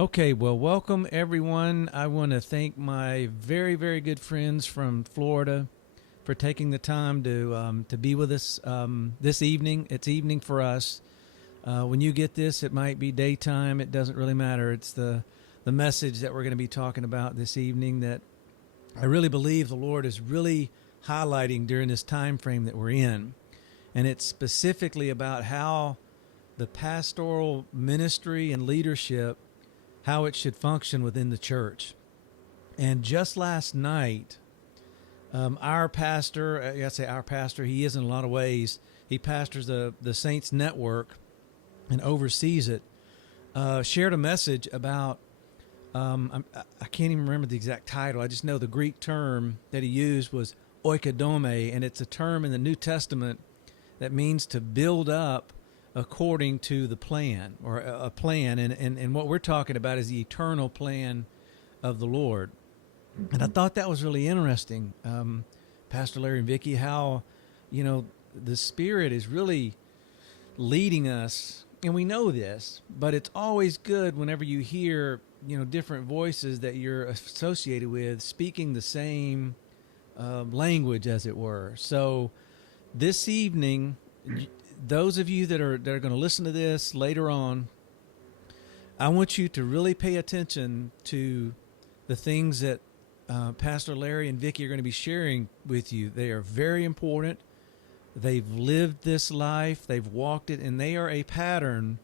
Okay, well, welcome everyone. I want to thank my very, very good friends from Florida for taking the time to be with us this evening. It's evening for us. When you get this, it might be daytime. It doesn't really matter. It's the message that we're going to be talking about this evening that I really believe the Lord is really highlighting during this time frame that we're in, and it's specifically about how the pastoral ministry and leadership, how it should function within the church. And just last night, our pastor, I say our pastor, he is in a lot of ways, he pastors the Saints Network and oversees it, shared a message about, I can't even remember the exact title. I just know the Greek term that he used was oikodome, and it's a term in the New Testament that means to build up according to the plan, or a plan. And what we're talking about is the eternal plan of the Lord. Mm-hmm. And I thought that was really interesting, Pastor Larry and Vicky, how, the Spirit is really leading us. And we know this, but it's always good whenever you hear, different voices that you're associated with speaking the same language, as it were. So this evening, those of you that are going to listen to this later on, I want you to really pay attention to the things that Pastor Larry and Vicky are going to be sharing with you. They are very important. They've lived this life, they've walked it, and they are a pattern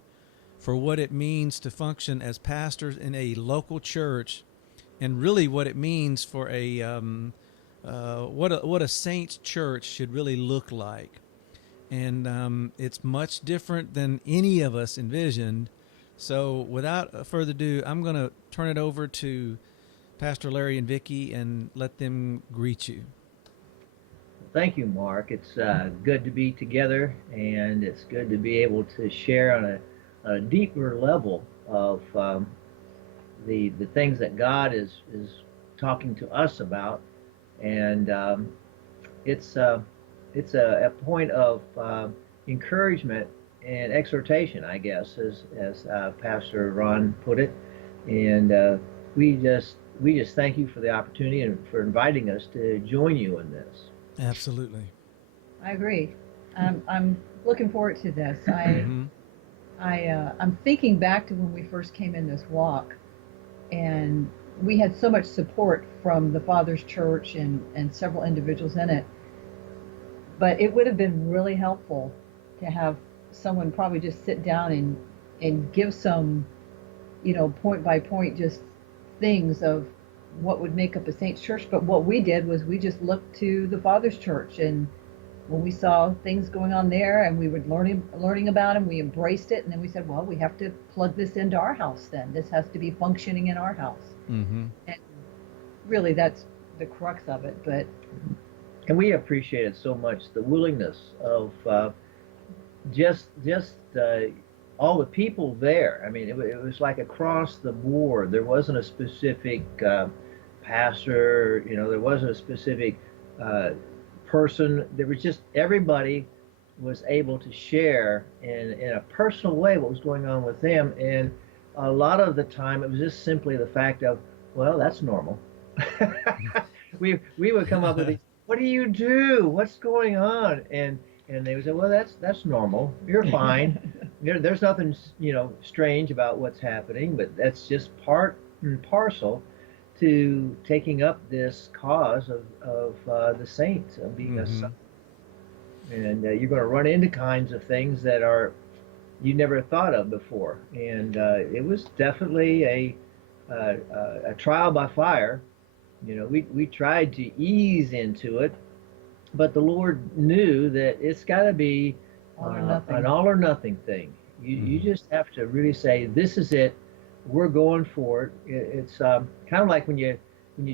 for what it means to function as pastors in a local church, and really what it means for what a saint's church should really look like. And it's much different than any of us envisioned. So without further ado, I'm going to turn it over to Pastor Larry and Vicky and let them greet you. Thank you, Mark. It's good to be together, and it's good to be able to share on a deeper level of the things that God is talking to us about. And it's a point of encouragement and exhortation, I guess, as Pastor Ron put it. And we just thank you for the opportunity and for inviting us to join you in this. Absolutely. I agree. I'm looking forward to this. I'm thinking back to when we first came in this walk, and we had so much support from the Father's Church and several individuals in it. But it would have been really helpful to have someone probably just sit down and give some, point by point, just things of what would make up a saint's church. But what we did was we just looked to the Father's Church, and when we saw things going on there and we were learning about them, we embraced it, and then we said, well, we have to plug this into our house then. This has to be functioning in our house. Mm-hmm. And really that's the crux of it. And we appreciated so much the willingness of just all the people there. I mean, it was like across the board. There wasn't a specific pastor, there wasn't a specific person. There was just everybody was able to share in a personal way what was going on with them. And a lot of the time it was just simply the fact of, well, that's normal. we would come up with these, what do you do? What's going on? And they would say, well, that's normal. You're fine. There's nothing, strange about what's happening, but that's just part and parcel to taking up this cause of the saints, of being a son. And you're going to run into kinds of things that you never thought of before. And it was definitely a trial by fire. We tried to ease into it, but the Lord knew that it's got to be an all or nothing thing. You just have to really say, this is it. We're going for it. It's kind of like when you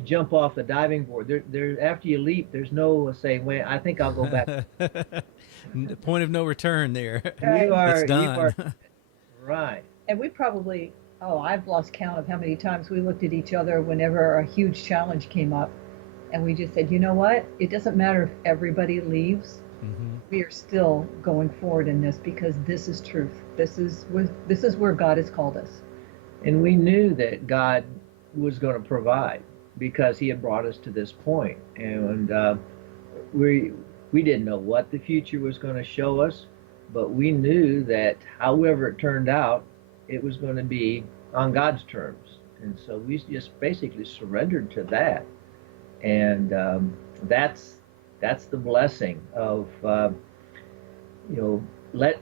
jump off the diving board. There after you leap, there's no saying, wait, I think I'll go back. The point of no return there. It's done. Right. And we probably, I've lost count of how many times we looked at each other whenever a huge challenge came up, and we just said, you know what? It doesn't matter if everybody leaves. Mm-hmm. We are still going forward in this because this is truth. This is where God has called us. And we knew that God was going to provide because He had brought us to this point. And we we didn't know what the future was going to show us, but we knew that however it turned out, it was going to be on God's terms. And so we just basically surrendered to that. And that's the blessing of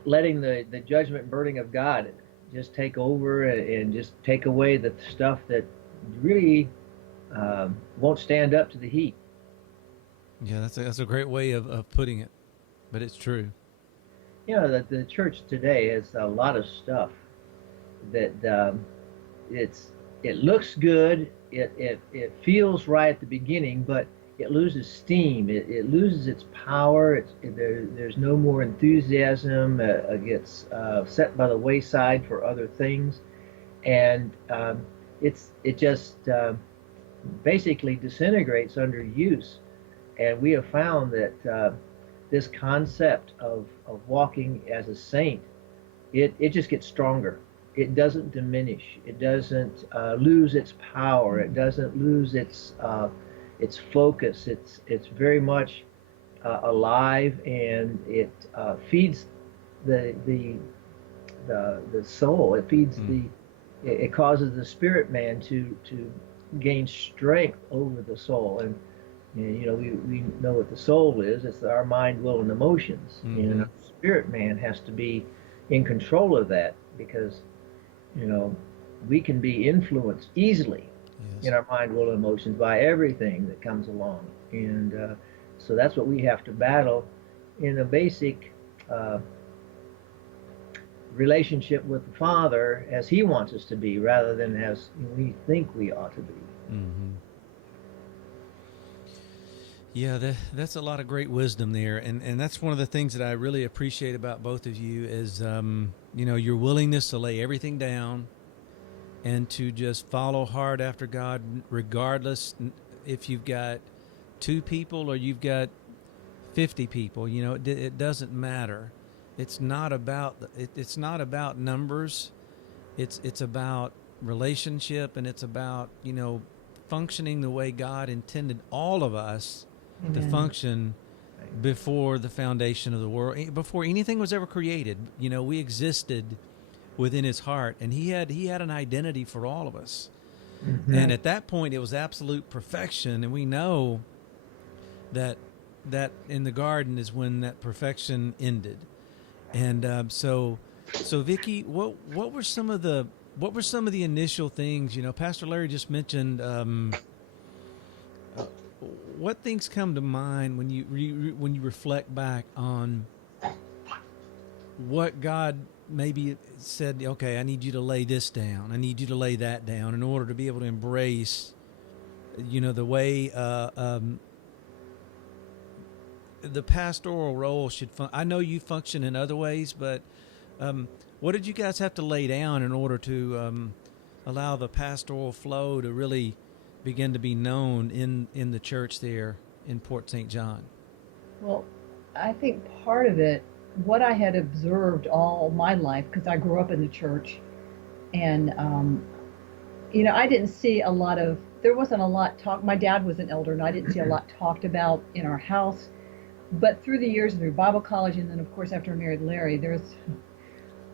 letting the judgment and burden of God just take over and just take away the stuff that really won't stand up to the heat. Yeah, that's a great way of putting it, but it's true. That the church today has a lot of stuff that it looks good, it feels right at the beginning, but it loses steam, it loses its power. There's no more enthusiasm. It gets set by the wayside for other things, and it just basically disintegrates under use. And we have found that this concept of walking as a saint, it just gets stronger. It doesn't diminish. It doesn't lose its power. It doesn't lose its focus. It's very much alive, and it feeds the soul. It feeds it causes the spirit man to gain strength over the soul. And we know what the soul is. It's our mind, will, and emotions. And our spirit man has to be in control of that, because we can be influenced easily in our mind, will, and emotions by everything that comes along. And so that's what we have to battle in a basic relationship with the Father as He wants us to be, rather than as we think we ought to be. Mm-hmm. Yeah, that's a lot of great wisdom there, and that's one of the things that I really appreciate about both of you is your willingness to lay everything down and to just follow hard after God, regardless if you've got 2 people or you've got 50 people. It doesn't matter. It's not about numbers. It's about relationship, and it's about functioning the way God intended all of us to function before the foundation of the world, before anything was ever created. We existed within His heart, and He had an identity for all of us. Mm-hmm. And at that point, it was absolute perfection, and we know that in the garden is when that perfection ended. And so Vicky, what were some of the initial things? Pastor Larry just mentioned. What things come to mind when you reflect back on what God maybe said? Okay, I need you to lay this down. I need you to lay that down in order to be able to embrace, the way the pastoral role should. I know you function in other ways, but what did you guys have to lay down in order to allow the pastoral flow to really begin to be known in the church there in Port St. John? Well, I think part of it, what I had observed all my life, because I grew up in the church, and I didn't see a lot of, there wasn't a lot talk. My dad was an elder, and I didn't see a lot talked about in our house. But through the years, through Bible college, and then of course after I married Larry, there's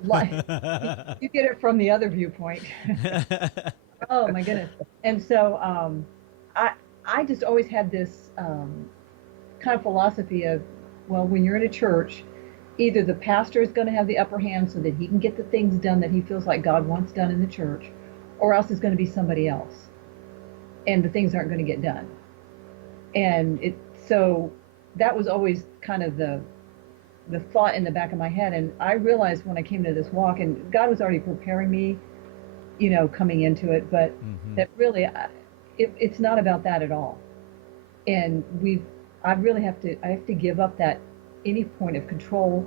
you get it from the other viewpoint. Oh my goodness. And so I just always had this kind of philosophy of, well, when you're in a church, either the pastor is going to have the upper hand so that he can get the things done that he feels like God wants done in the church, or else it's going to be somebody else, and the things aren't going to get done. And so that was always kind of the thought in the back of my head. And I realized when I came to this walk, and God was already preparing me, coming into it, but that really, it's not about that at all. And I have to give up that any point of control,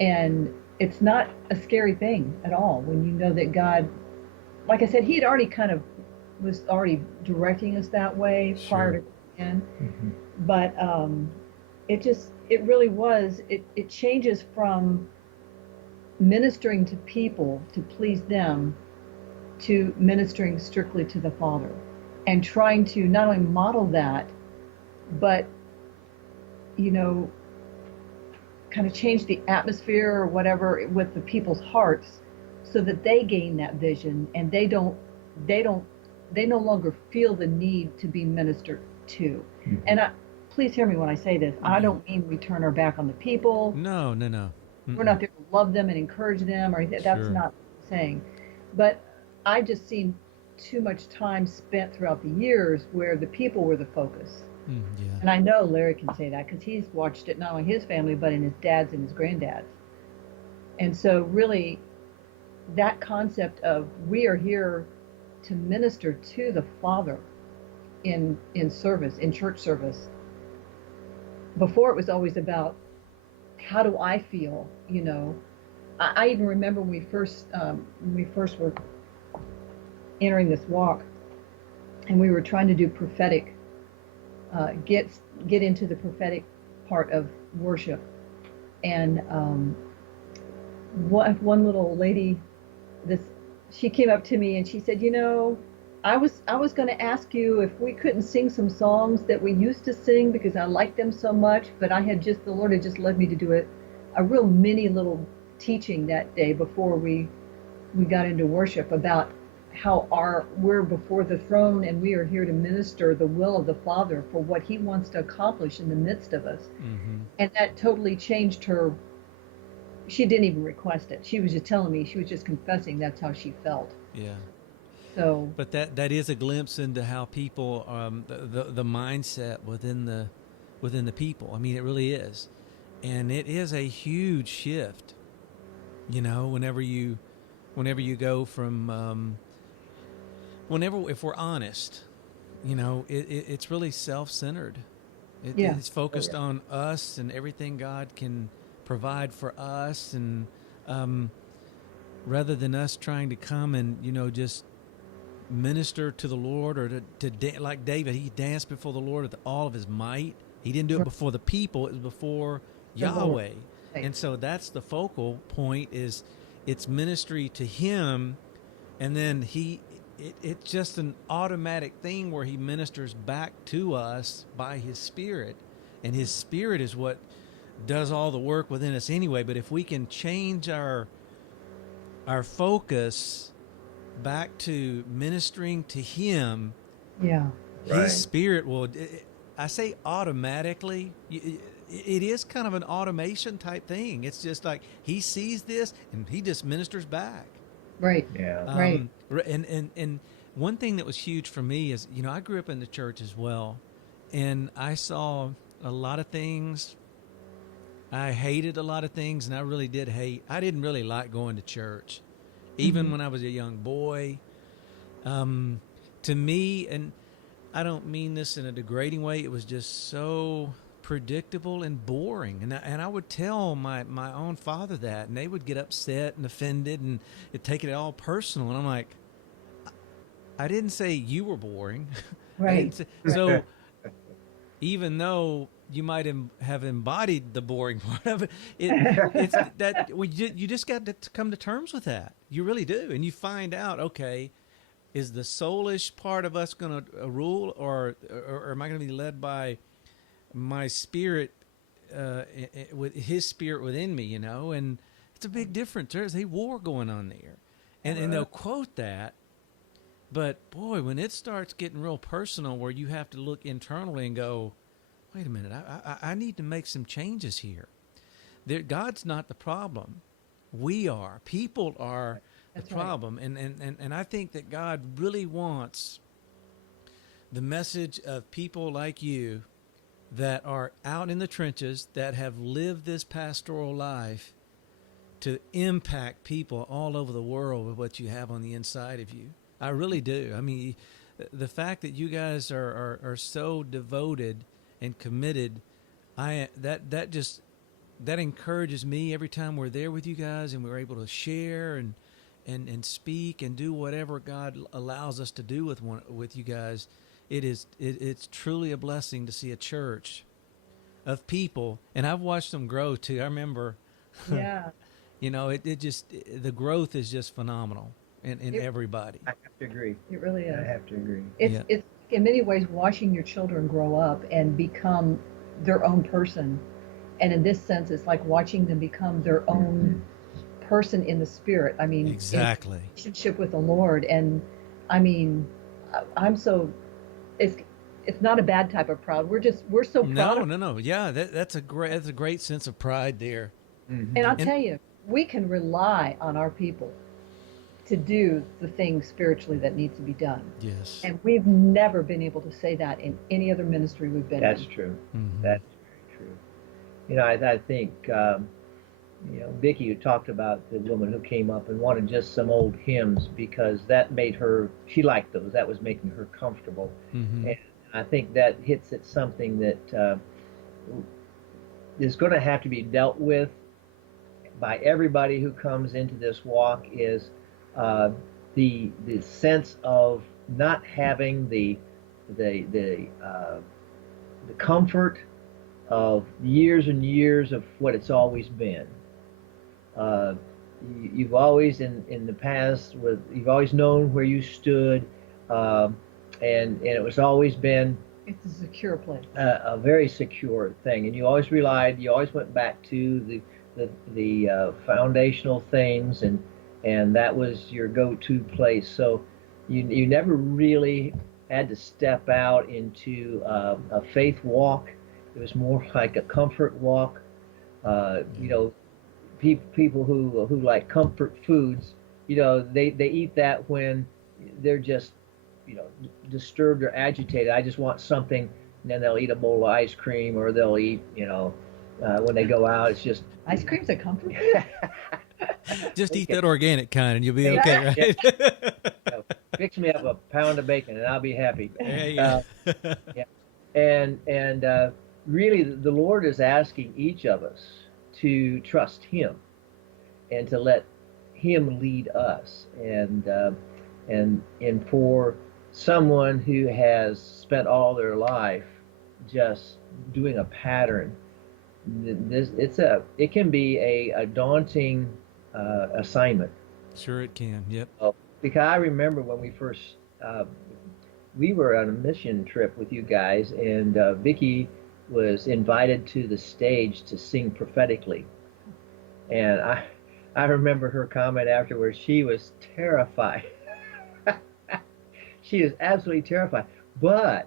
and it's not a scary thing at all when you know that God, like I said, He had already was already directing us that way prior to going in. Mm-hmm. But it really was, it changes from ministering to people to please them to ministering strictly to the Father and trying to not only model that, but, you know, kind of change the atmosphere or whatever with the people's hearts so that they gain that vision and they no longer feel the need to be ministered to. Mm-hmm. And please hear me when I say this. I don't mean we turn our back on the people. No. We're not there to love them and encourage them or anything. That's not what I'm saying. But I just seen too much time spent throughout the years where the people were the focus. Yeah. And I know Larry can say that because he's watched it not only his family, but in his dad's and his granddad's. And so really that concept of we are here to minister to the Father in service, in church service. Before it was always about how do I feel, you know. I even remember when we first were entering this walk and we were trying to do prophetic, get into the prophetic part of worship. And one little lady, she came up to me and she said, you know, I was going to ask you if we couldn't sing some songs that we used to sing because I liked them so much, but the Lord had just led me to do a real mini little teaching that day before we got into worship about how we're before the throne and we are here to minister the will of the Father for what he wants to accomplish in the midst of us. Mm-hmm. And that totally changed her. She didn't even request it. She was just telling me, she was just confessing that's how she felt. Yeah. So, but that is a glimpse into how people, the mindset within the people. I mean, it really is, and it is a huge shift. You know, whenever you go from, if we're honest, you know, it's really self-centered. It's focused on us and everything God can provide for us, and rather than us trying to come and, you know, just minister to the Lord, or to like David, he danced before the Lord with all of his might. He didn't do it before the people; it was before Yahweh. And so that's the focal point. Is it's ministry to Him, and then it's just an automatic thing where He ministers back to us by His Spirit, and His Spirit is what does all the work within us anyway. But if we can change our focus back to ministering to Him, His Spirit will, I say automatically, it is kind of an automation type thing. It's just like He sees this and He just ministers back. Right. Yeah. Right. And one thing that was huge for me is, you know, I grew up in the church as well, and I saw a lot of things. I hated a lot of things, and I really did hate. I didn't really like going to church. Even when I was a young boy, to me, and I don't mean this in a degrading way, it was just so predictable and boring. And I would tell my own father that, and they would get upset and offended and take it all personal. And I'm like, I didn't say you were boring. Right. So even though you might have embodied the boring part of it, it's that you just got to come to terms with that. You really do. And you find out, okay, is the soulish part of us going to rule, or am I going to be led by my spirit, with His Spirit within me, you know? And it's a big difference. There's a war going on there. And they'll quote that. But, boy, when it starts getting real personal where you have to look internally and go, wait a minute, I need to make some changes here. God's not the problem. We are. People are the problem. And I think that God really wants the message of people like you that are out in the trenches, that have lived this pastoral life, to impact people all over the world with what you have on the inside of you. I really do. I mean, the fact that you guys are so devoted and committed, that encourages me every time we're there with you guys and we're able to share and speak and do whatever God allows us to do with you guys. It's truly a blessing to see a church of people, and I've watched them grow too. I remember, Yeah. you know, the growth is just phenomenal, in everybody. I have to agree. It really is. I have to agree. It's in many ways watching your children grow up and become their own person. And in this sense, it's like watching them become their own person in the spirit. I mean, Exactly. in relationship with the Lord. And I mean, I'm so, it's not a bad type of proud. We're so proud. No. Yeah, that's a great sense of pride there. And I'll tell you, we can rely on our people to do the things spiritually that needs to be done. Yes. And we've never been able to say that in any other ministry we've been in. That's true. That's very true. You know, I think, you know, Vicky, you talked about the woman who came up and wanted just some old hymns because that made her, she liked those. That was making her comfortable. And I think that hits at something that is going to have to be dealt with by everybody who comes into this walk is the sense of not having the comfort of years and years of what it's always been. You've always in the past you've always known where you stood, and it was always been it's a secure place, a very secure thing, and you always went back to the foundational things, and that was your go-to place. So you never really had to step out into a faith walk. It was more like a comfort walk. You know, people who like comfort foods, you know, they eat that when they're just, you know, disturbed or agitated. I just want something, and then they'll eat a bowl of ice cream, or they'll eat, you know, when they go out, it's just ice cream's a comfort food. Just eat that organic kind, and you'll be okay, right? Yeah. Fix me up a pound of bacon, and I'll be happy. Yeah. And really, the Lord is asking each of us to trust Him and to let Him lead us. And for someone who has spent all their life just doing a pattern, it can be a daunting assignment. Sure, it can. Yep. Because I remember when we first we were on a mission trip with you guys, and Vicky was invited to the stage to sing prophetically, and I remember her comment afterwards. She was terrified. She is absolutely terrified. But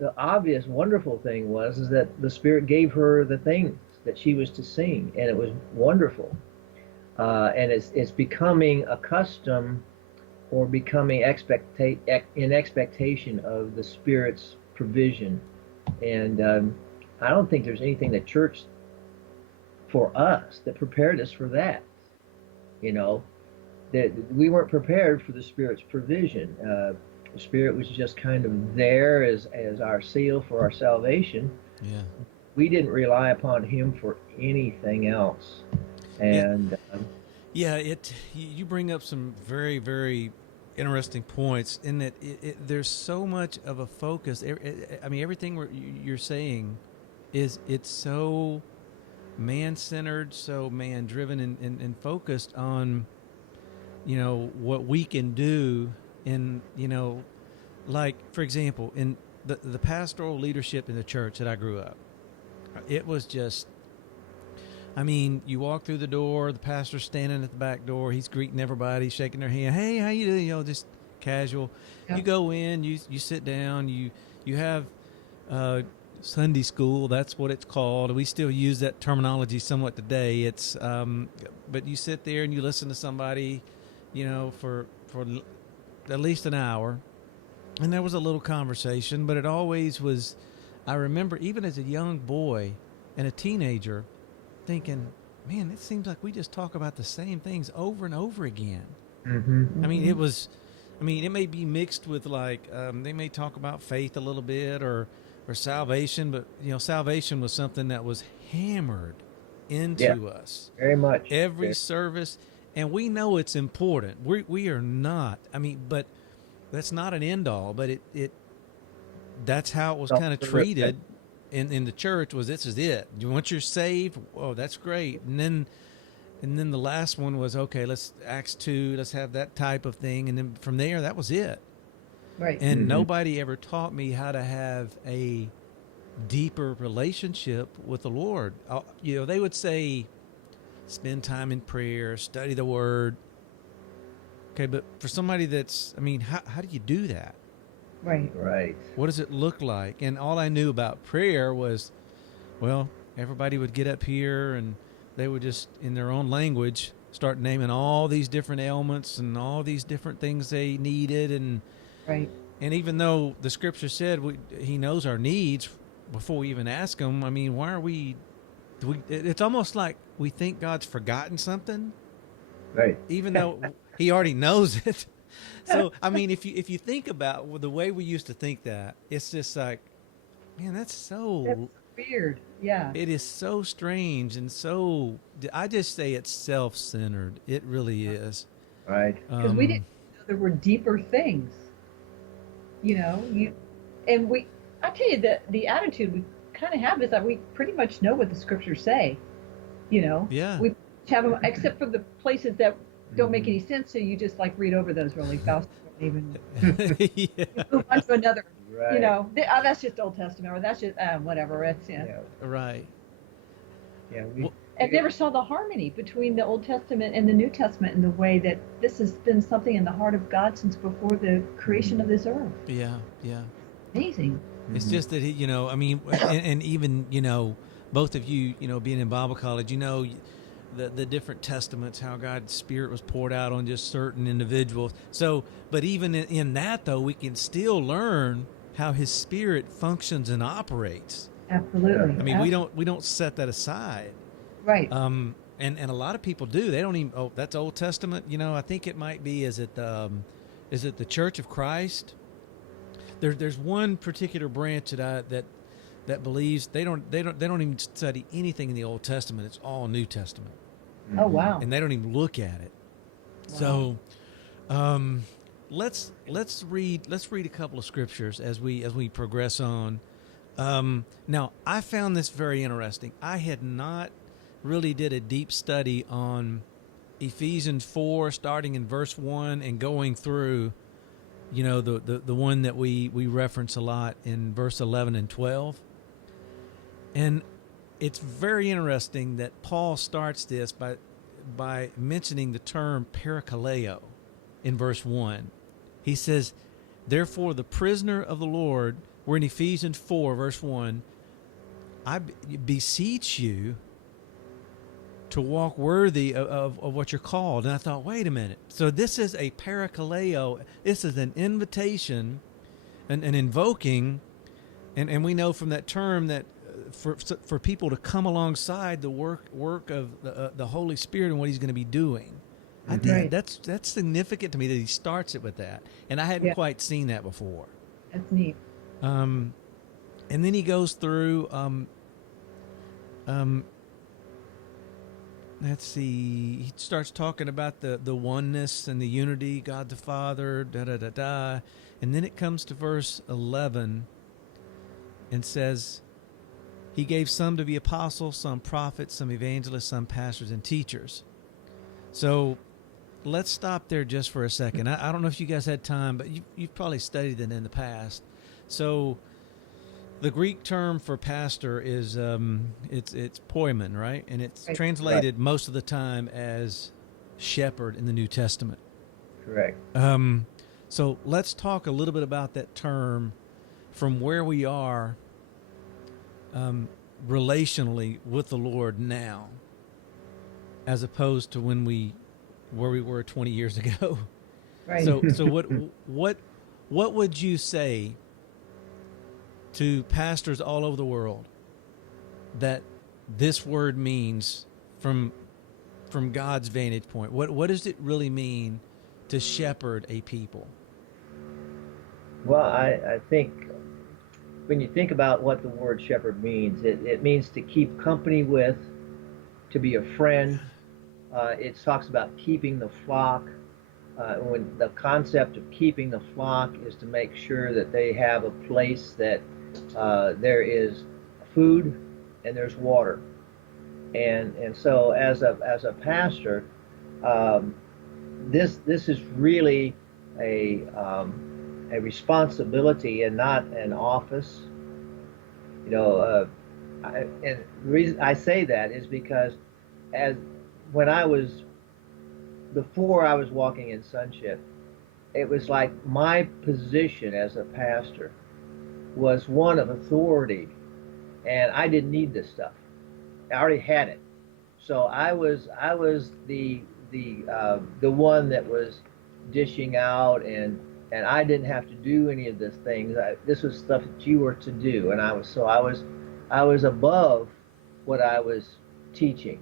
the obvious, wonderful thing is that the Spirit gave her the things that she was to sing, and it was wonderful. And it's becoming accustomed or becoming in expectation of the Spirit's provision. And I don't think there's anything that church for us that prepared us for that. You know, that we weren't prepared for the Spirit's provision. The Spirit was just kind of there as our seal for our salvation. Yeah. We didn't rely upon Him for anything else. And you bring up some very, very interesting points in that there's so much of a focus. I mean, everything you're saying it's so man-centered, so man-driven, and focused on, you know, what we can do. In, you know, like, for example, in the pastoral leadership in the church that I grew up, it was just, I mean, you walk through the door, the pastor's standing at the back door, he's greeting everybody, shaking their hand, hey, how you doing? You know, just casual. Yeah. You go in, you sit down, you have Sunday school, that's what it's called. We still use that terminology somewhat today. It's but you sit there and you listen to somebody, you know, for at least an hour, and there was a little conversation, but it always was, I remember even as a young boy and a teenager thinking, man, it seems like we just talk about the same things over and over again. Mm-hmm. I mean, it may be mixed with, like, they may talk about faith a little bit or salvation, but, you know, salvation was something that was hammered into us. Very much. Every service. And we know it's important. We are not. I mean, but that's not an end all. But it that's how it was kind of treated in the church. Was this is it? Once you're saved, oh, that's great. And And then the last one was, okay, let's Acts 2, let's have that type of thing. And then from there, that was it. Right. And nobody ever taught me how to have a deeper relationship with the Lord. They would say, spend time in prayer, study the Word. Okay, but for somebody how do you do that? Right. Right. What does it look like? And all I knew about prayer was, well, everybody would get up here and they would just, in their own language, start naming all these different ailments and all these different things they needed. And Right. And even though the Scripture said He knows our needs before we even ask Him, why are we? It's almost like we think God's forgotten something, Right. even though He already knows it. So, if you think about the way we used to think that, it's just like, man, that's weird. Yeah. It is so strange and so. I just say it's self-centered. It really is. Right. Because we didn't know there were deeper things. I tell you that the attitude we kind of have is that we pretty much know what the scriptures say. Yeah. We have them, except for the places that don't make any sense. So you just read over those really fast. Even move on to another. Right. That's just Old Testament, or that's just whatever. It's Right. Yeah. I never saw the harmony between the Old Testament and the New Testament in the way that this has been something in the heart of God since before the creation of this earth. Yeah. Amazing. It's just that He, and even, both of you, being in Bible college, the different testaments, how God's Spirit was poured out on just certain individuals. So, but even in that, though, we can still learn how His Spirit functions and operates. Absolutely. We don't set that aside. Right. And a lot of people do. They don't even. Oh, that's Old Testament. I think it might be. Is it the Church of Christ? There's one particular branch that believes they don't even study anything in the Old Testament. It's all New Testament. Oh wow. And they don't even look at it. Wow. So, let's read a couple of scriptures as we progress on. Now, I found this very interesting. I had not really did a deep study on Ephesians 4, starting in verse 1 and going through, the one that we reference a lot in verse 11 and 12. And it's very interesting that Paul starts this by mentioning the term parakaleo in verse 1. He says, therefore, the prisoner of the Lord, we're in Ephesians 4, verse 1, I beseech you to walk worthy of what you're called. And I thought, wait a minute. So this is a parakaleo. This is an invitation, an invoking, and we know from that term that for people to come alongside the work of the Holy Spirit and what He's going to be doing. I think that's significant to me that he starts it with that, and I hadn't quite seen that before. That's neat. And then he goes through. Let's see. He starts talking about the oneness and the unity, God the Father, and then it comes to verse 11, and says, He gave some to be apostles, some prophets, some evangelists, some pastors and teachers. So let's stop there just for a second. I don't know if you guys had time, but you've probably studied it in the past. So the Greek term for pastor is it's poimen, right? And it's translated most of the time as shepherd in the New Testament. Correct. So let's talk a little bit about that term from where we are relationally with the Lord now, as opposed to where we were 20 years ago. Right. So what would you say to pastors all over the world that this word means from God's vantage point? What does it really mean to shepherd a people? Well, I think when you think about what the word shepherd means, it means to keep company with, to be a friend. It talks about keeping the flock. When the concept of keeping the flock is to make sure that they have a place that there is food and there's water. And so as a pastor, um, this is really a responsibility and not an office. You know, and the reason I say that is because as when I was before I was walking in sonship, it was like my position as a pastor was one of authority, and I didn't need this stuff. I already had it. So I was the one that was dishing out, and I didn't have to do any of this things. This was stuff that you were to do, and I was above what I was teaching.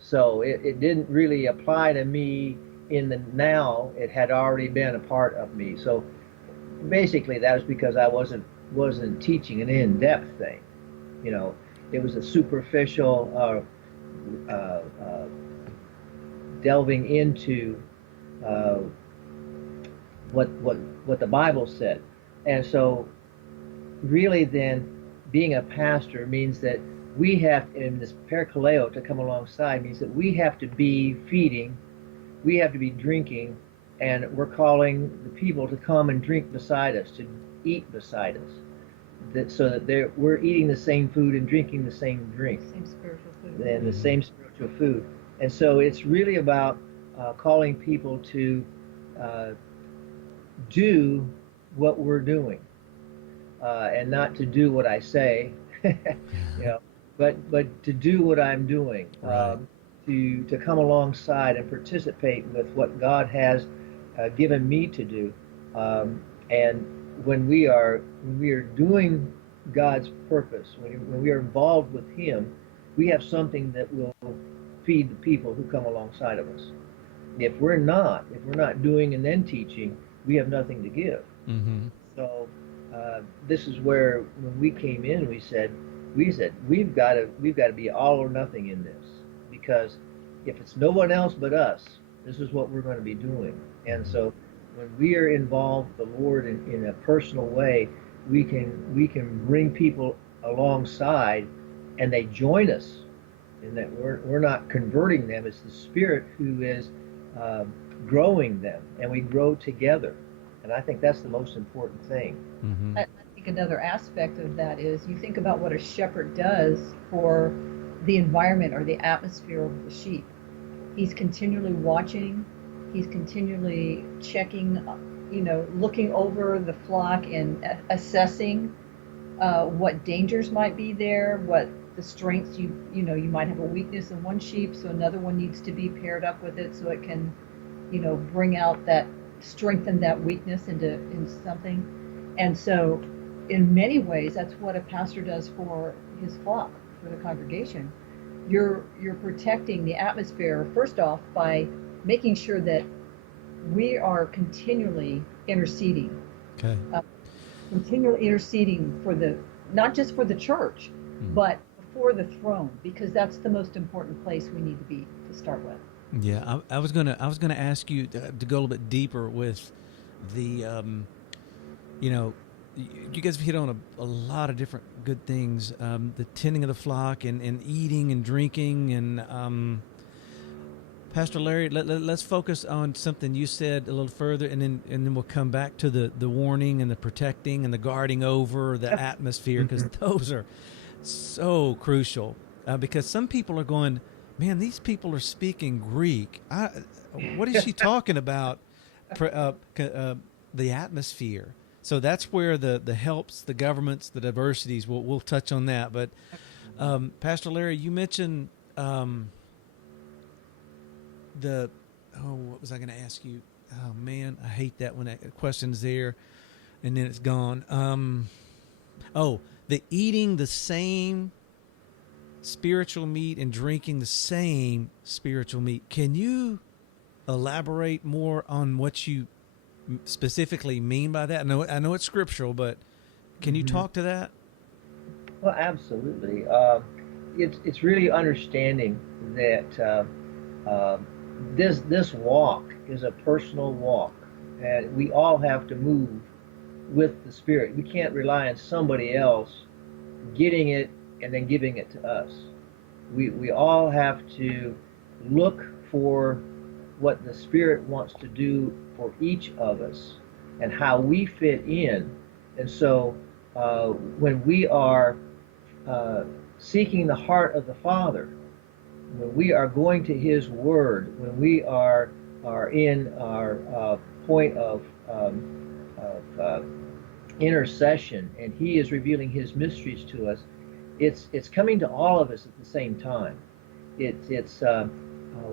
So it didn't really apply to me in the now. It had already been a part of me. So basically, that was because I wasn't teaching an in-depth thing. You know, it was a superficial delving into uh, what the Bible said. And so really then being a pastor means that we have, in this parakaleo, to come alongside means that we have to be feeding, we have to be drinking, and we're calling the people to come and drink beside us, to eat beside us, so that we're eating the same food and drinking the same drink, Same spiritual food. and the same spiritual food. And so it's really about calling people to uh, do what we're doing, and not to do what I say, you know, but to do what I'm doing, Right. to come alongside and participate with what God has given me to do, and when we are doing God's purpose, when we are involved with Him, we have something that will feed the people who come alongside of us. If we're not doing and then teaching, we have nothing to give. Mm-hmm. So this is where when we came in, we said we've got to be all or nothing in this, because if it's no one else but us, this is what we're going to be doing. And so when we are involved with the Lord in a personal way, we can bring people alongside, and they join us in that we're not converting them. It's the Spirit who is uh, growing them, and we grow together. And I think that's the most important thing. Mm-hmm. I think another aspect of that is you think about what a shepherd does for the environment or the atmosphere of the sheep. He's continually watching, he's continually checking, looking over the flock and assessing what dangers might be there, what the strengths you might have a weakness in one sheep, so another one needs to be paired up with it so it can, bring out that strengthen that weakness into something. And so in many ways that's what a pastor does for his flock, for the congregation. You're protecting the atmosphere first off by making sure that we are continually interceding. Okay. Continually interceding for the not just for the church, but before the throne, because that's the most important place we need to be to start with. Yeah, I was gonna ask you to go a little bit deeper with the, you guys have hit on a lot of different good things, the tending of the flock and eating and drinking, and Pastor Larry, let's focus on something you said a little further, and then we'll come back to the warning and the protecting and the guarding over the atmosphere, because those are so crucial. Because some people are going, man, these people are speaking Greek. What is she talking about? The atmosphere. So that's where the helps, the governments, the diversities. We'll touch on that. But Pastor Larry, you mentioned what was I going to ask you? Oh man, I hate that when that question's there and then it's gone. The eating the same spiritual meat and drinking the same spiritual meat. Can you elaborate more on what you specifically mean by that? I know it's scriptural, but can you talk to that? Well, absolutely. It's really understanding that this walk is a personal walk, and we all have to move with the Spirit. We can't rely on somebody else getting it and then giving it to us. We all have to look for what the Spirit wants to do for each of us and how we fit in. And so when we are uh, seeking the heart of the Father, when we are going to His Word, when we are in our point of intercession, and He is revealing His mysteries to us, it's coming to all of us at the same time. It's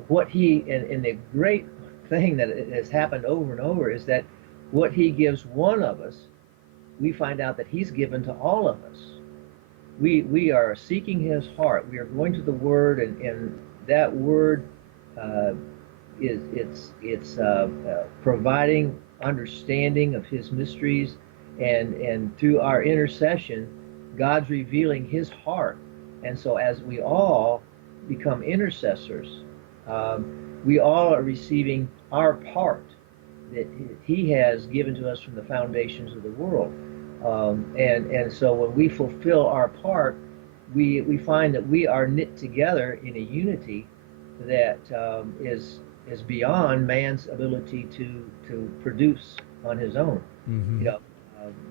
what He and the great thing that has happened over and over is that what He gives one of us, we find out that He's given to all of us. We are seeking His heart. We are going to the Word, and that Word uh, it's providing understanding of His mysteries, and through our intercession, God's revealing His heart. And so, as we all become intercessors, we all are receiving our part that He has given to us from the foundations of the world. And so when we fulfill our part, we find that we are knit together in a unity that is beyond man's ability to produce on his own. Mm-hmm. You know,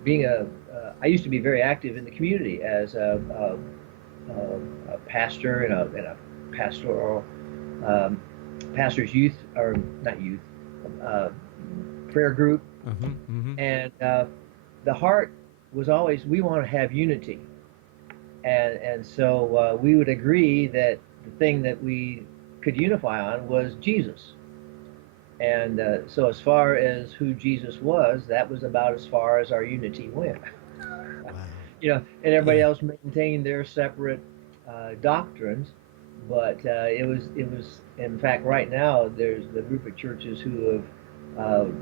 being I used to be very active in the community as a pastor in a pastoral pastor's youth, or not youth, prayer group. Mm-hmm. Mm-hmm. And the heart was always, we want to have unity, and so we would agree that the thing that we could unify on was Jesus. And so as far as who Jesus was, that was about as far as our unity went. Wow. And everybody Yeah. else maintained their separate doctrines, but it was in fact, right now there's the group of churches who have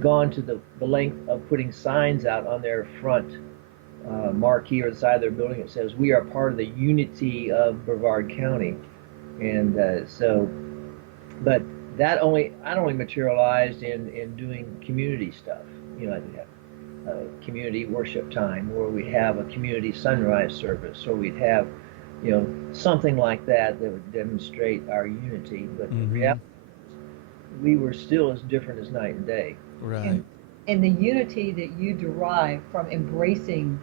gone to the length of putting signs out on their front marquee or the side of their building that says, "We are part of the unity of Brevard County." And but that only materialized in doing community stuff. We have community worship time, or we have a community sunrise service, or we'd have something like that that would demonstrate our unity. But the reality, we were still as different as night and day. Right. And the unity that you derive from embracing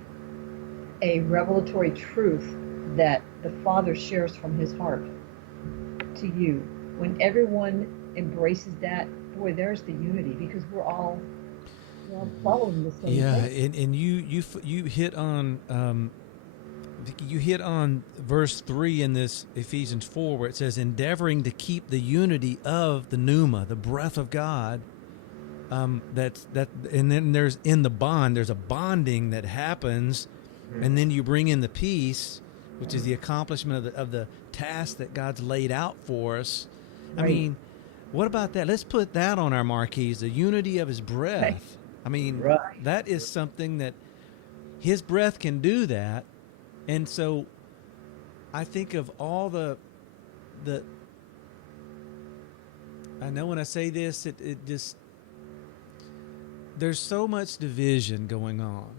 a revelatory truth that the Father shares from His heart to you, when everyone embraces that, boy, there's the unity, because we're all following the same thing. And you hit on Vicky, you hit on verse 3 in this Ephesians 4, where it says, endeavoring to keep the unity of the pneuma, the breath of God. And then there's in the bond, there's a bonding that happens, and then you bring in the peace, which is the accomplishment of the task that God's laid out for us. Right. I mean, what about that? Let's put that on our marquees, the unity of His breath. Right. I mean, Right. that is something that His breath can do that. And so I think of all the I know when I say this, it just, there's so much division going on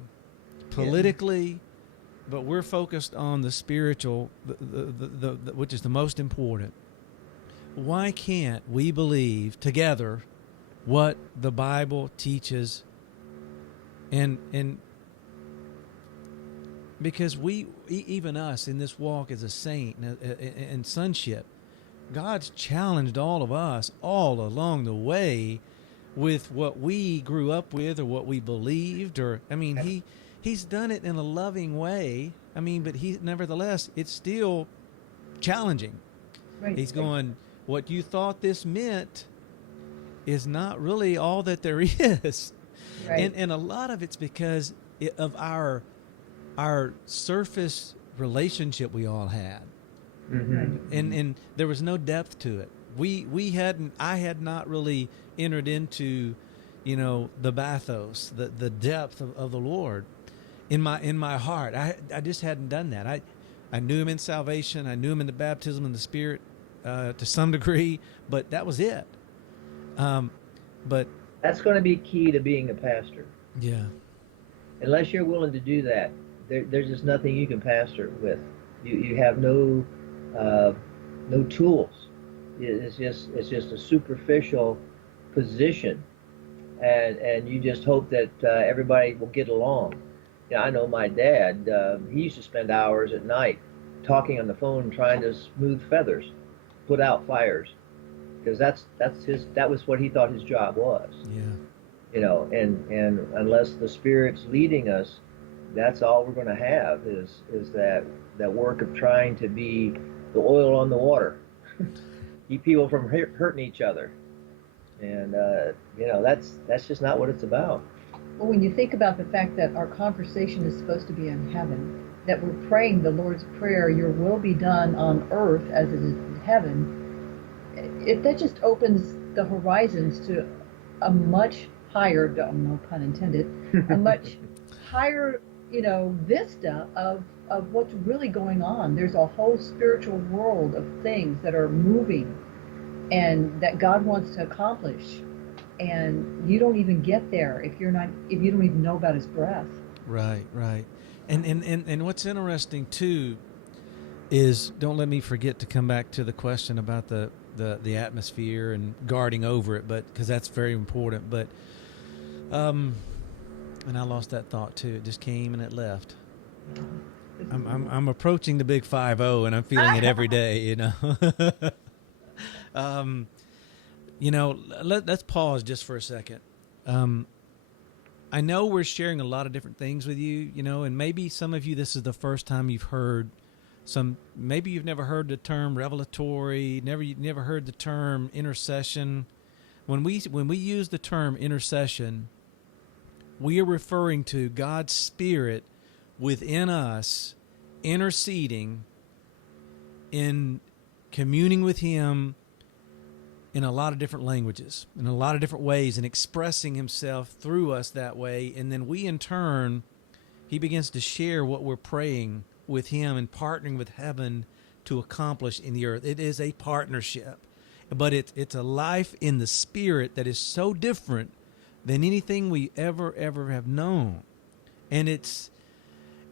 politically, but we're focused on the spiritual, the which is the most important. Why can't we believe together what the Bible teaches? And because we, even us in this walk as a saint and sonship, God's challenged all of us all along the way with what we grew up with or what we believed, or He's done it in a loving way. But nevertheless, it's still challenging. Right. He's going, what you thought this meant is not really all that there is. Right. And a lot of it's because of our surface relationship we all had. Mm-hmm. And there was no depth to it. I had not really entered into, the bathos, the depth of the Lord in my heart. I just hadn't done that. I knew Him in salvation. I knew Him in the baptism in the Spirit to some degree, but that was it. But That's going to be key to being a pastor. yeah, Unless you're willing to do that, there's just nothing you can pastor with. You have no uh, no tools. It's just a superficial position, and you just hope that everybody will get along. Yeah, I know my dad. He used to spend hours at night talking on the phone, trying to smooth feathers, put out fires, because that was what he thought his job was. Yeah. And unless the Spirit's leading us, that's all we're going to have is that work of trying to be the oil on the water, keep people from hurting each other, and that's just not what it's about. Well, when you think about the fact that our conversation is supposed to be in heaven, that we're praying the Lord's Prayer, your will be done on earth as it is in heaven, that just opens the horizons to a much higher, no pun intended, a much higher, vista of what's really going on. There's a whole spiritual world of things that are moving and that God wants to accomplish. And you don't even get there if you don't even know about his breath. Right, right. And what's interesting too is, don't let me forget to come back to the question about the atmosphere and guarding over it, but because that's very important. But and I lost that thought too. It just came and it left. I'm approaching the big 5-0 and I'm feeling it every day, let's pause just for a second. I know we're sharing a lot of different things with you, and maybe some of you, this is the first time you've heard maybe you've never heard the term revelatory, never heard the term intercession. When we use the term intercession, we are referring to God's Spirit within us interceding, in communing with him in a lot of different languages, in a lot of different ways, and expressing himself through us that way. And then we, in turn, he begins to share what we're praying with him and partnering with heaven to accomplish in the earth. It is a partnership, but it's a life in the Spirit that is so different than anything we ever have known. And it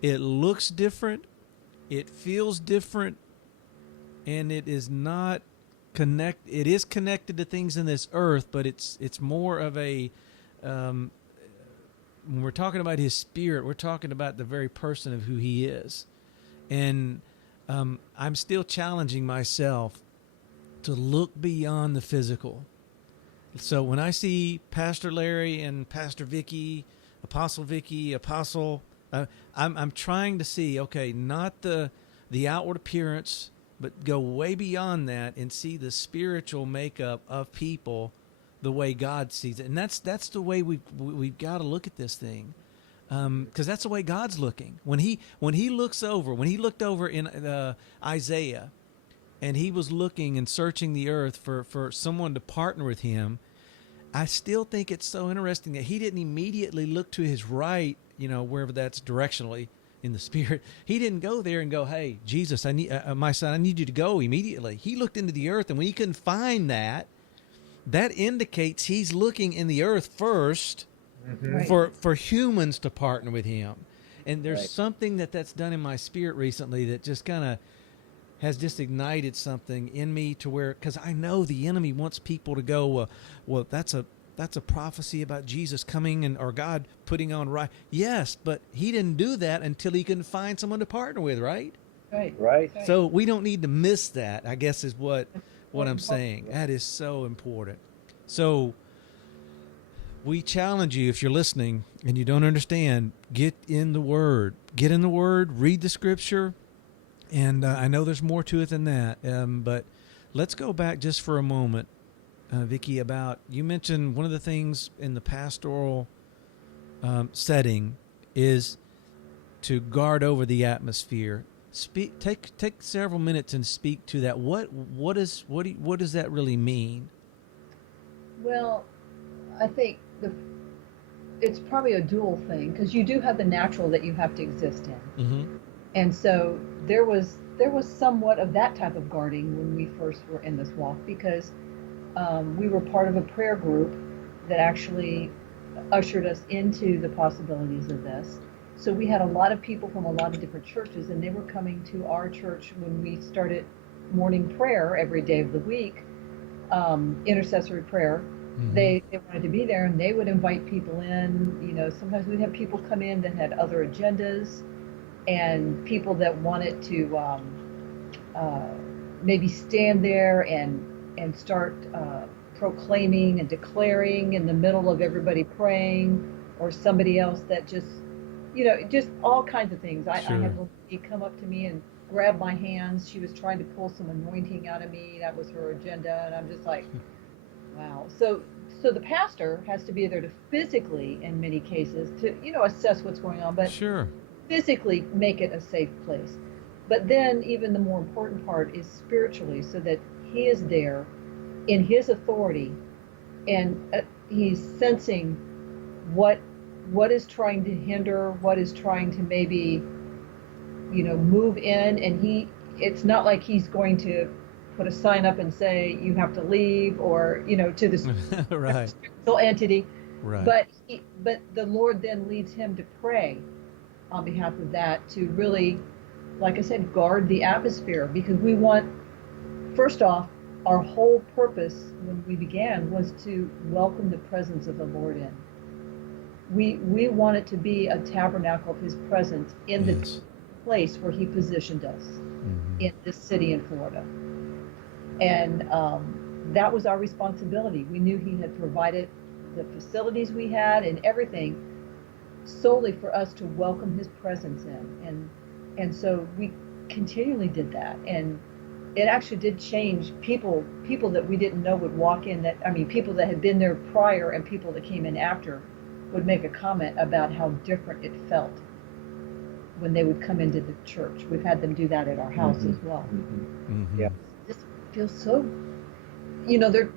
looks different, it feels different, and it is not it is connected to things in this earth, but it's more of a when we're talking about his Spirit, we're talking about the very person of who he is. And I'm still challenging myself to look beyond the physical. So when I see Pastor Larry and Pastor Vicky, Apostle Vicky, I'm trying to see, okay, not the outward appearance, but go way beyond that and see the spiritual makeup of people the way God sees it. And that's the way we've got to look at this thing, because that's the way God's looking. When he looked over in Isaiah, and he was looking and searching the earth for someone to partner with him, I still think it's so interesting that he didn't immediately look to his right, wherever that's directionally in the Spirit. He didn't go there and go, hey, Jesus, I need my son, I need you to go immediately. He looked into the earth, and when he couldn't find that indicates he's looking in the earth first, mm-hmm. for humans to partner with him. And there's something that's done in my spirit recently that just kind of has just ignited something in me to where, because I know the enemy wants people to go, well, that's a prophecy about Jesus coming or God putting on right. Yes, but he didn't do that until he couldn't find someone to partner with, right? Right. So we don't need to miss that, I guess, is what I'm saying. That is so important. So we challenge you, if you're listening and you don't understand, get in the Word. Get in the Word, read the Scripture. And I know there's more to it than that, but let's go back just for a moment, Vicky, you mentioned one of the things in the pastoral setting is to guard over the atmosphere. Take several minutes and speak to that. What does that really mean? Well, I think it's probably a dual thing, because you do have the natural that you have to exist in. Mm-hmm. And so there was somewhat of that type of guarding when we first were in this walk, because we were part of a prayer group that actually ushered us into the possibilities of this. So we had a lot of people from a lot of different churches, and they were coming to our church when we started morning prayer every day of the week, intercessory prayer. Mm-hmm. They wanted to be there, and they would invite people in. Sometimes we'd have people come in that had other agendas, and people that wanted to uh, maybe stand there and start proclaiming and declaring in the middle of everybody praying, or somebody else that just all kinds of things. I Sure. had one lady come up to me and grab my hands. She was trying to pull some anointing out of me. That was her agenda, and I'm just like, wow. So the pastor has to be there to physically, in many cases, to assess what's going on, but Sure. physically make it a safe place. But then, even the more important part is spiritually, so that he is there in his authority, and he's sensing what what is trying to hinder, what is trying to maybe move in, and it's not like he's going to put a sign up and say you have to leave, or to this Right. spiritual entity. Right. But the Lord then leads him to pray on behalf of that, to really, like I said, guard the atmosphere, because we want, first off, our whole purpose when we began was to welcome the presence of the Lord in. We want it to be a tabernacle of his presence in the Yes. place where he positioned us Mm-hmm. in this city in Florida. And that was our responsibility. We knew he had provided the facilities we had and everything solely for us to welcome his presence in. And so we continually did that. And it actually did change people that we didn't know would walk in, people that had been there prior and people that came in after would make a comment about how different it felt when they would come into the church. We've had them do that at our house as well. Mm-hmm. Yeah. This feels so,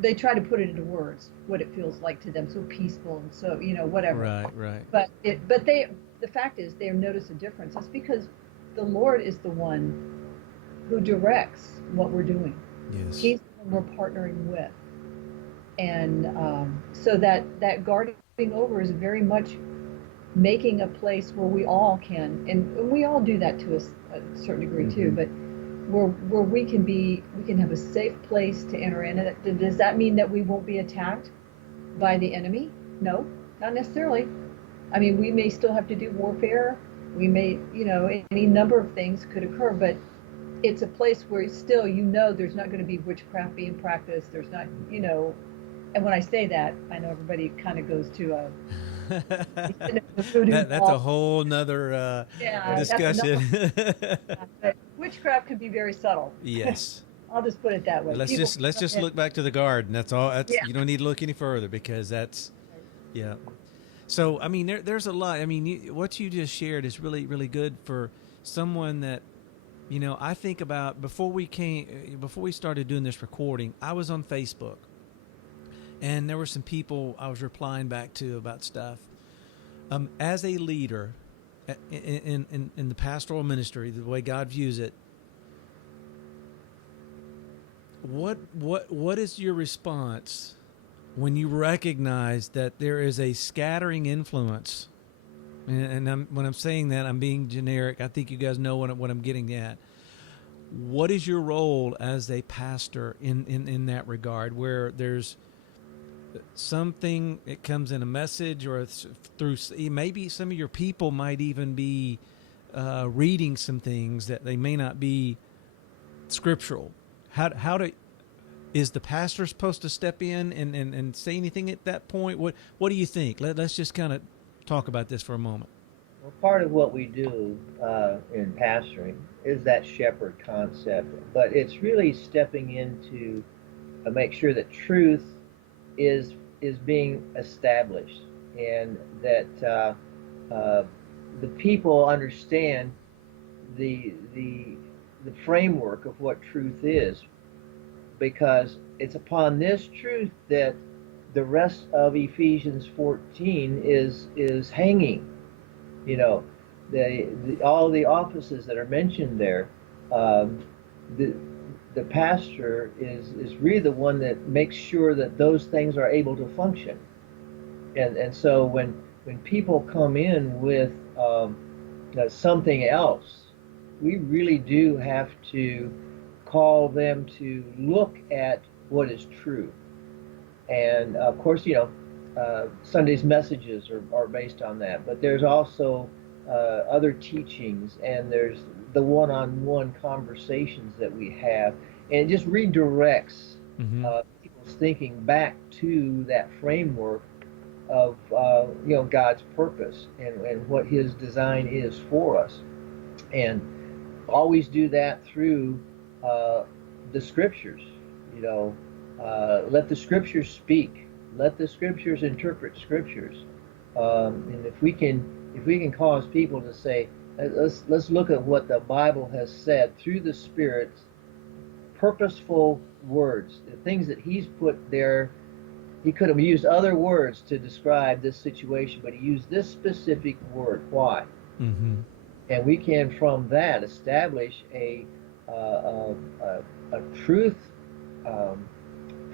they try to put it into words, what it feels like to them, so peaceful and so, whatever. Right. Right. But the fact is, they notice a difference. It's because the Lord is the one who directs what we're doing. Yes. He's the one we're partnering with. And so that guarding over is very much making a place where we all can, and we all do that to a certain degree too, but where we can have a safe place to enter in. And does that mean that we won't be attacked by the enemy? No, not necessarily. We may still have to do warfare. We may, any number of things could occur, but it's a place where still, there's not going to be witchcraft being practiced. There's not, and when I say that, I know everybody kind of goes to a That's a whole nother discussion. But witchcraft can be very subtle. Yes. I'll just put it that way. Let's just look back to the garden. That's all. Yeah. You don't need to look any further, because that's, yeah. So there's a lot. What you just shared is really, really good for someone that, I think about before we started doing this recording. I was on Facebook, and there were some people I was replying back to about stuff. As a leader in the pastoral ministry, the way God views it, what is your response when you recognize that there is a scattering influence? And when I'm saying that, I'm being generic. I think you guys know what I'm getting at. What is your role as a pastor in that regard, where there's something, it comes in a message, or through maybe some of your people might even be reading some things that they may not be scriptural. Is the pastor supposed to step in and say anything at that point? What do you think? Let's just kind of talk about this for a moment. Well, part of what we do in pastoring is that shepherd concept, but it's really stepping into make sure that truth is being established, and that the people understand the framework of what truth is, because it's upon this truth that the rest of Ephesians 14 is hanging. All the offices that are mentioned there, the pastor is really the one that makes sure that those things are able to function. And so when people come in with something else, we really do have to call them to look at what is true. And of course, Sunday's messages are based on that. But there's also other teachings, and there's the one-on-one conversations that we have, and it just redirects Mm-hmm. people's thinking back to that framework of God's purpose and what His design is for us, and always do that through the Scriptures. Let the Scriptures speak. Let the Scriptures interpret Scriptures. And if we can cause people to say, let's look at what the Bible has said through the Spirit's purposeful words, the things that He's put there. He could have used other words to describe this situation, but He used this specific word. Why? Mm-hmm. And we can, from that, establish a truth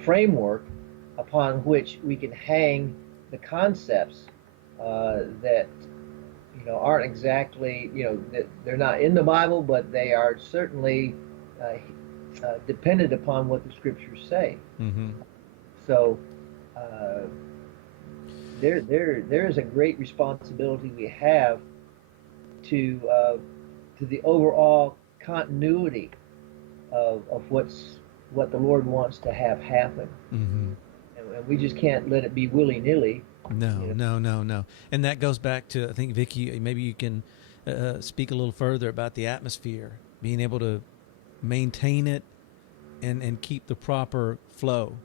framework upon which we can hang the concepts that aren't exactly that they're not in the Bible, but they are certainly dependent upon what the Scriptures say. Mm-hmm. So there is a great responsibility we have to the overall continuity of what the Lord wants to have happen. Mm-hmm. And we just can't let it be willy-nilly. No. And that goes back to, I think, Vicky, maybe you can speak a little further about the atmosphere, being able to maintain it and keep the proper flow.